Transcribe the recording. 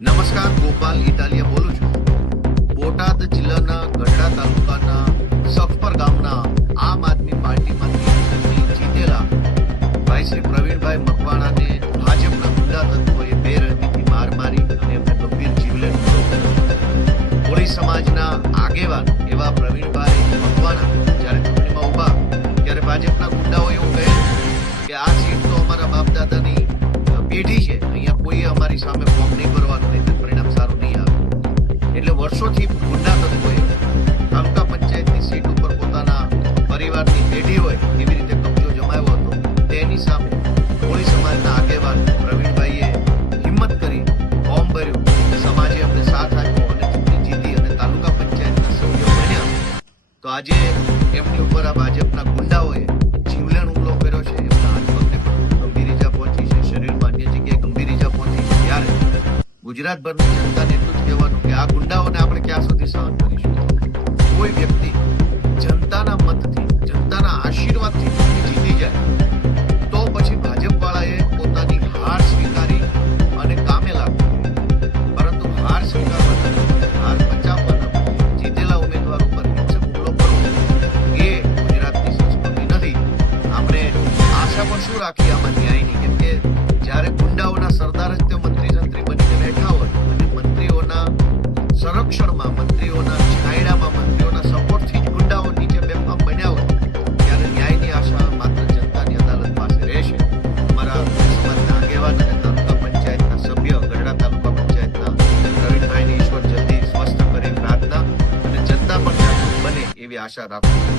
નમસ્કાર, ગોપાલ ઇટાલિયા બોલું છું. બોટાદ જિલ્લાના ગઢડા તાલુકાના સખપર ગામના આમ આદમી પાર્ટીમાંથી જીતેલા ભાઈ શ્રી પ્રવીણભાઈ મકવાણાને ભાજપના ગુંડા તત્વોએ બેરહેમીથી માર મારી અને એમને ગંભીર જીવલેણ કર્યો. કોળી સમાજના આગેવાન એવા પ્રવીણભાઈ મકવાણા જ્યારે ચૂંટણીમાં ઉભા ત્યારે ભાજપના ગુંડાઓ એવું કહે કે આ સીટ તો અમારા બાપ દાદાની પેઢી છે, અહીંયા કોઈ અમારી સામે ફોર્મ નહીં ભરવાનું, નહીં પરિણામ સારું નહીં આવે. એટલે વર્ષોથી ગુંડા તત્વોએ તાલુકા પંચાયતની સીટ ઉપર પોતાના પરિવારની પેઢી હોય એવી રીતે કબજો જમાવ્યો હતો. તેની સામે કોળી સમાજના આગેવાન પ્રવીણભાઈએ હિંમત કરી ફોર્મ ભર્યું, સમાજે અમને સાથ આપ્યો અને ચૂંટણી જીતી અને તાલુકા પંચાયતના સભ્યો બન્યા. તો આજે એમની ઉપર આ ભાજપના ગુંડાઓએ જીવલેણ હુમલો કર્યો છે. એમના હાથ પગને પણ ગંભીર ઈજા પહોંચી છે, શરીરમાં અન્ય જગ્યાએ ગંભીર ઈજા પહોંચી છે. ત્યારે ગુજરાતભરની જનતાને એટલું જ કહેવાનું કે આ ગુંડાઓને આપણે ક્યાં સુધી સહન કરીશું. કોઈ વ્યક્તિ જનતાના મતથી, જનતાના આશીર્વાદથી ચૂંટણી જીતી જાય તો પછી ભાજપ વાળાએ પોતાની હાર સ્વીકારી અને કામે લાગવું. પરંતુ હાર સ્વીકારવાના, હાર પચાવવાના, જીતેલા ઉમેદવાર ઉપર હિંસક હુમલો કરવો એ ગુજરાતની સંસ્કૃતિ નથી. આપણે આશા પણ શું રાખીએ આમાં ન્યાયની, કેમ કે જ્યારે ગુંડાઓના સરદાર જ તે મંત્રી સંત્રી બનીને બેઠા હોય અને મંત્રીઓના સંરક્ષણમાં, મંત્રીઓના છાંયડામાં, મંત્રીઓના સપોર્ટથી જ ગુંડાઓ નીચે બેફામ બન્યા હોય ત્યારે ન્યાયની આશા માત્ર જનતાની અદાલત પાસે રહેશે. અમારા સમાજના આગેવાન અને તાલુકા પંચાયતના સભ્ય, ગઢડા તાલુકા પંચાયતના પ્રવીણભાઈને ઈશ્વર જલ્દી સ્વસ્થ કરે પ્રાર્થના અને જનતા પણ જાગૃત બને એવી આશા રાખું.